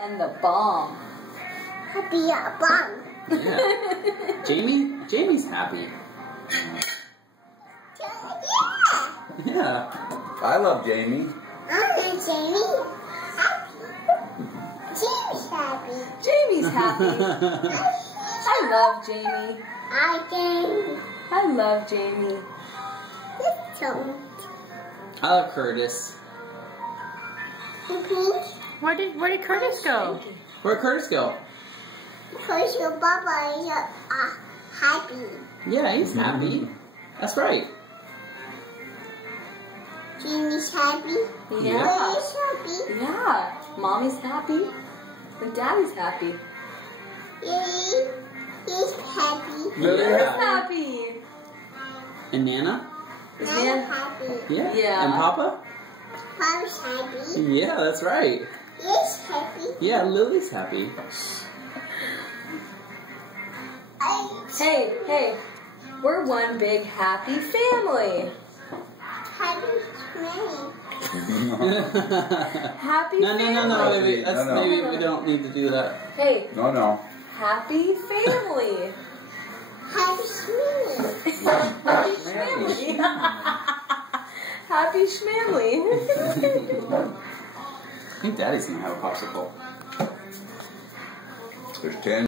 And the bomb. Happy a bomb. Yeah. Jamie's happy. Yeah. Yeah. I love Jamie. I love Jamie. Happy. Jamie's happy. Jamie's happy. I love Jamie. Jamie. I love Jamie. So, I love Curtis. the pink. Where did Curtis go? Where'd Curtis go? Because your Papa is happy. Yeah, he's happy. That's right. Jamie's happy. Yeah. Daddy's happy. Yeah. Mommy's happy. And Daddy's happy. He's happy. Lily Lily's happy. happy. And Nana? Is I'm Nan happy. Yeah. Yeah. And Papa? Papa's happy. Yeah, that's right. He's happy. Yeah, Lily's happy. Hey, we're one big happy family. Happy Smelly. Happy No, family. maybe, maybe we don't need to do that. Hey, No. happy family. Happy Smelly. Happy family. Happy schmamly. I think Daddy's gonna have a popsicle. There's 10.